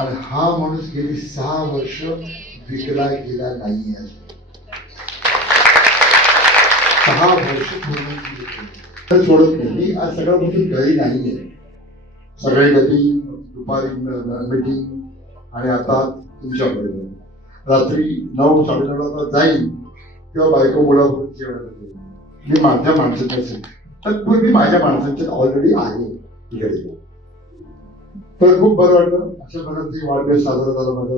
आणि हा माणूस गेली 6 वर्ष विकला गेला नाही आहे. 6 वर्ष पूर्ण सोडत नाही. मी आज सकाळपासून घरी नाहीये. सगळे कधी दुपारी मीटिंग आणि आता तुमच्याकडे रात्री 9 साडेनऊला जाईन तेव्हा बायको मुलाबरोबर जेवण. मी माझ्या माणसात असेल तर मी माझ्या माणसांच्यात ऑलरेडी आहे तिकडे. तर खूप बरं वाटलं. अशा प्रकारचे वाढदिवस साजरा झाला माझा.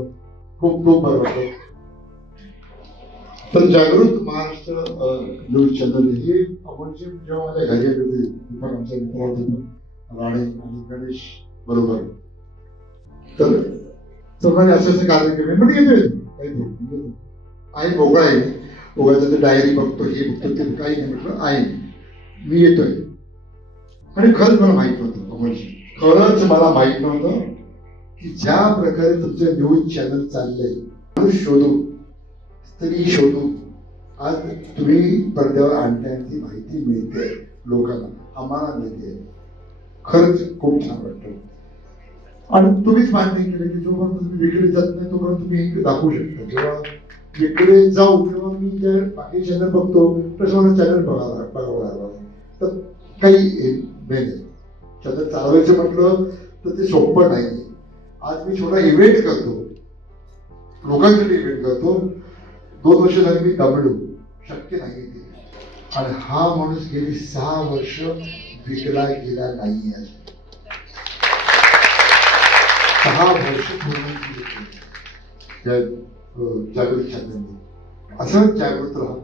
खूप खूप बरं वाटलं. तर जागृत महाराष्ट्र न्यूज चॅनल हे आपण जेव्हा माझ्या घरी आले होते दीपक आमच्या मित्र होते राणे आणि गणेश बरोबर. तर चौघांनी असे कार्यक्रम म्हणजे येतोय काही आहे मोकळा आहे. उगाच ते डायरी बघतो हे बघतो ते काही नाही म्हटलं आहे मी येतोय. आणि खरंच मला माहित नव्हतं. खरंच मला माहित नव्हतं की ज्या प्रकारे तुमचं न्यूज चॅनल चाललंय शोधू स्त्री शोधू आज तुम्ही पडद्यावर आणण्याची माहिती मिळते लोकांना आम्हाला मिळते. खरंच खूप छान वाटतं. आणि तुम्हीच मान्य केलं की जोपर्यंत तुम्ही विक्री जात नाही तोपर्यंत तुम्ही इकडे दाखवू शकता. जेव्हा इकडे जाऊ तेव्हा मी जर बाकी चॅनल बघतो तसं मला चॅनल बघावं लागलं. तर काही नाही चॅनल चालवायचं म्हटलं तर ते सोपं नाही. आज मी छोटा इव्हेंट करतो लोकांसाठी इव्हेंट करतो. 2 वर्ष झाली मी दमलो शक्य नाही ते. आणि हा माणूस गेली 6 वर्ष विकला गेला नाही आहे. 6 वर्ष पूर्ण जागृत चॅनल असं जागृत राहा.